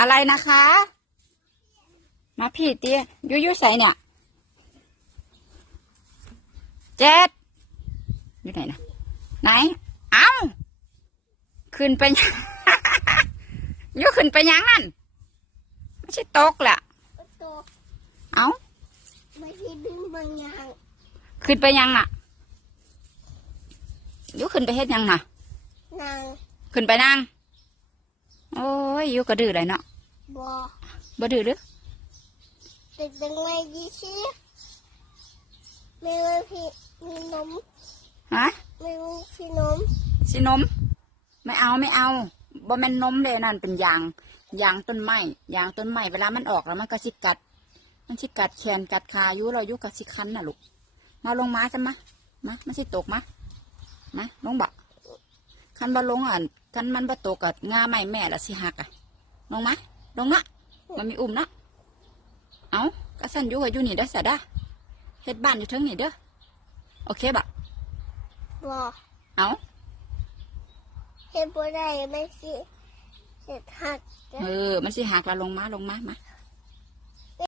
อะไรนะคะ มาพี่เตี้ยยุยุใส่เนี่ยเจ็ดอยู่ไหนนะไหน เอ้าขึ้นไปยุขึ้นไปยังนั่นไม่ใช่ตกแหละตัวเอ้าไม่ใช่ดึงบางอย่างขึ้นไปยังน่ะยุขึ้นไปเฮ็ดยังน่ะนางขึ้นไปนั่ง โอ้ยยุกระดื้อเลยเนาะบอบ่ดื้อหรือติดดึงไม่ดีสิไม่ว่าพี่มีนมฮะไม่ว่าพี่นมสินม ไม่เอาไม่เอาบ่แม่นนมเลยนั่นเป็นยางยางต้นไม้ยางต้นไม้เวลามันออกแล้วมันก็สิกัด มันสิกัดแขนกัดขาอยู่เราอยู่กับสิคันน่ะลูกมาลงมาซะมามามันสิตกมามาลงบะ คันบ่ลงอะคันมันบ่ตกกับงาไม้แม่ละสิหักอะลงมาลงนะมันมีอุ้มนะเอาก็สั่นอยู่กับอยู่นี่เด้อสะด้าเฮ็ดบ้านอยู่เทิงนี่เด้อโอเคบะบอเอาเห็นบ่ได้ไม่สิเสร็จหักเออมันสิหักเราลงมาลงมามา